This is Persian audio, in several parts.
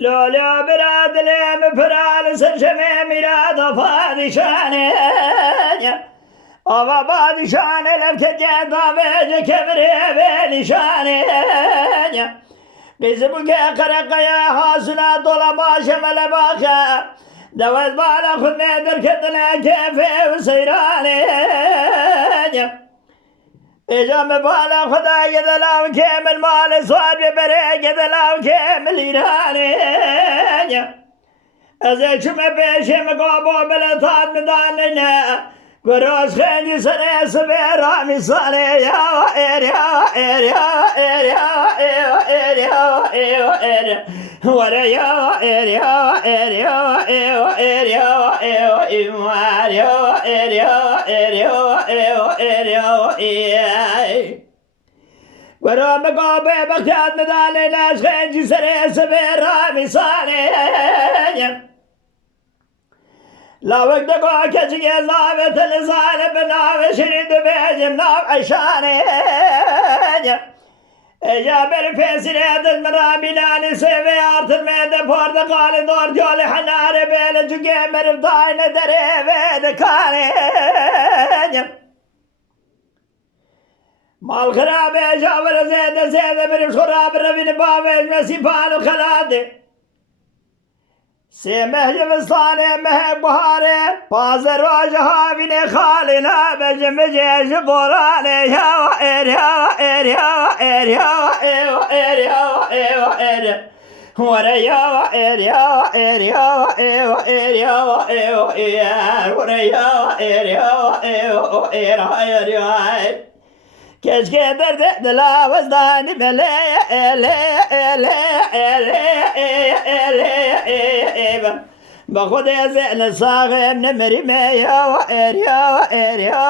لولا براد لیم پرال سرشمه میراد پادشانه آوا پادشانه لبکت جدا بیج کبره به نشانه قیزبو که قرقیا حاسنا طولا باشه ملباخه دوز بالا خود میدر کتنا کیفه و سیرانه اجام بالا خدا گدلاو کامل مال صواب بره گدلاو کامل ایرانی از چوم پیشم قابو بلطات مدانینا گروز خنجی سنه سبیرا میسانه یا ایر یا ایر یا ایر یا ایر یا ایر ورا یا ایر یا ایر یا ایر یا ایر یا ایر یا ایر یا ایر یا ایر ورا مقابه بختیات مدانه ناس خنجی سنه سبیرا میسانه لا وقت دقوا كجي ضابط لسان بناو شريد بيجم ناو عشاني جابر في سريد المرابي ناني سيفي عرض الميدة بورد قال دور جولي حناري بيل جوكي مرفتاين دريبي دكاني مال خرابي جابر زيدة بريش خراب رفين بابي مسيبان وخلادي سیمه جوستانه مه بهاره پازر و جهابین خالنا بجم جیش بورانه یا ایر یا ایر یا ایر یا ایر یا ایر ورا یا ایر یا ایر یا ایر یا ایر ورا یا ایر یا ایر یا keşke derde dilavazdan mele ele ele ele بخود زين صاغم نمري ما يا وإر يا وإر يا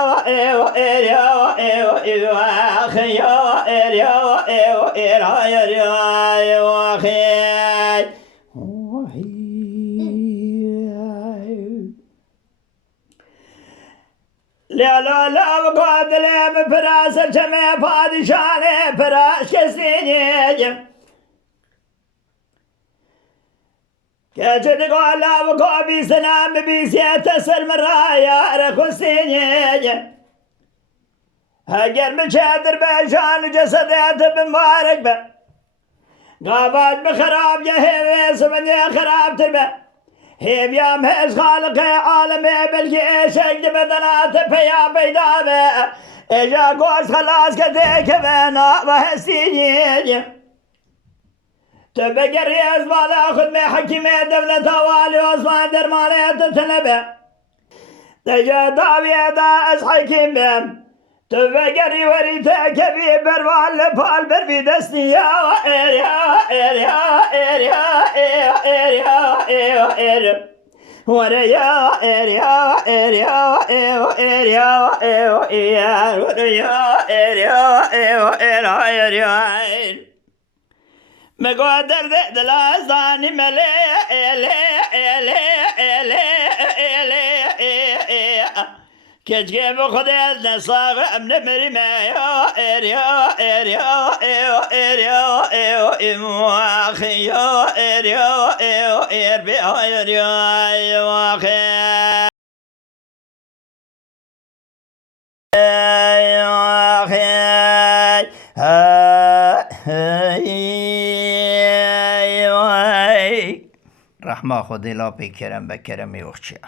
وإر يا وإر يا أخي يا وإر يا وإر يا وأخي لا لا لا وقعد لهم فراس الجمع پادشانه فراش کسینی که چه دقال لا وقع بی سنام بی سیت سر مرایا رخصینی اگر مچادر به جان جسدیت بمبارک به قابات بخراب جه ویس من خراب تر هیبیام هز خالق عالمه بلکه اشک بدنات پیا پیدا به اجا گوش خلاص کده که بنا و هستینی تو بگری از بالا خود می حکیم دولت والی عثمان در مالیت تنبه نجا داویه دا از حکیم بیم تو بگری وری تکبی بروال پال بر بی دستی یا ایر یا ایر یا ایر یا ایر یا ایر ورا یا ایر یا ایر یا ایر یا ایر ورا یا ایر یا ایر یا مگو درد دلازانی مله اله اله اله اله keşke bu kadar nesağım ne merime ya er ya er ya er ya imvahi ya er ya er bi hayır ya imvahi رحمه خودی لا پیکرم بکرم یوخچه